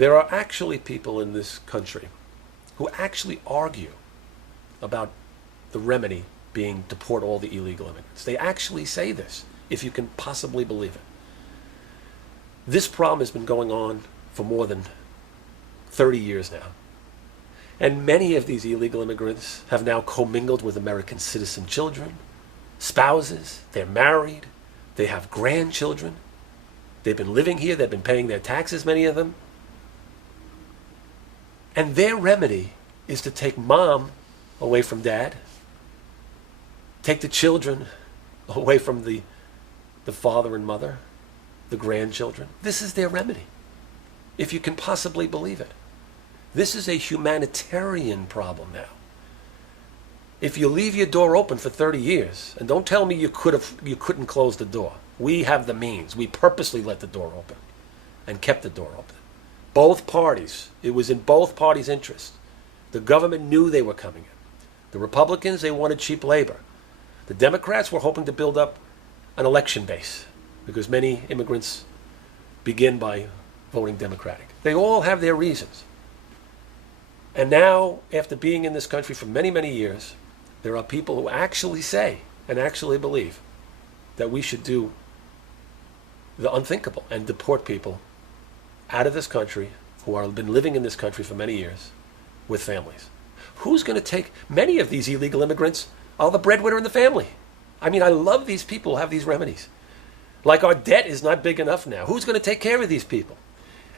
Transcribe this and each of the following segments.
There are actually people in this country who actually argue about the remedy being deport all the illegal immigrants. They actually say this, if you can possibly believe it. This problem has been going on for more than 30 years now. And many of these illegal immigrants have now commingled with American citizen children, spouses, they're married, they have grandchildren, they've been living here, they've been paying their taxes, many of them. And their remedy is to take mom away from dad, take the children away from the father and mother, the grandchildren. This is their remedy, if you can possibly believe it. This is a humanitarian problem now. If you leave your door open for 30 years, and don't tell me you couldn't close the door. We have the means. We purposely let the door open and kept the door open. Both parties, it was in both parties' interest. The government knew they were coming in. The Republicans, they wanted cheap labor. The Democrats were hoping to build up an election base because many immigrants begin by voting Democratic. They all have their reasons. And now, after being in this country for many, many years, there are people who actually say and actually believe that we should do the unthinkable and deport people out of this country who have been living in this country for many years with families. Who's going to take many of these illegal immigrants? Are the breadwinner in the family. I mean, I love these people who have these remedies. Like our debt is not big enough now. Who's going to take care of these people?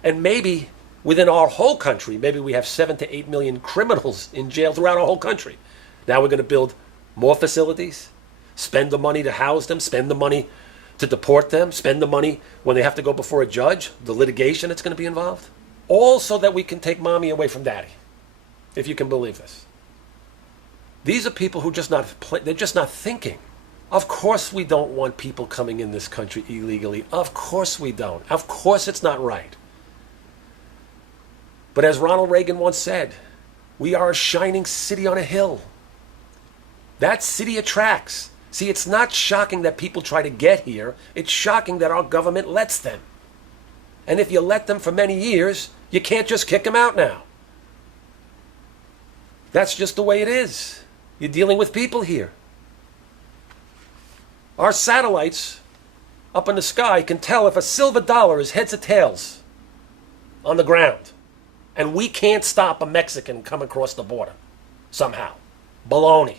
And maybe within our whole country, maybe we have 7 to 8 million criminals in jail throughout our whole country. Now we're going to build more facilities, spend the money to house them, spend the money to deport them, spend the money when they have to go before a judge, the litigation that's going to be involved. All so that we can take mommy away from daddy, if you can believe this. These are people who they're just not thinking. Of course we don't want people coming in this country illegally. Of course we don't. Of course it's not right. But as Ronald Reagan once said, we are a shining city on a hill. That city attracts. See, it's not shocking that people try to get here. It's shocking that our government lets them. And if you let them for many years, you can't just kick them out now. That's just the way it is. You're dealing with people here. Our satellites up in the sky can tell if a silver dollar is heads or tails on the ground. And we can't stop a Mexican come across the border somehow. Baloney.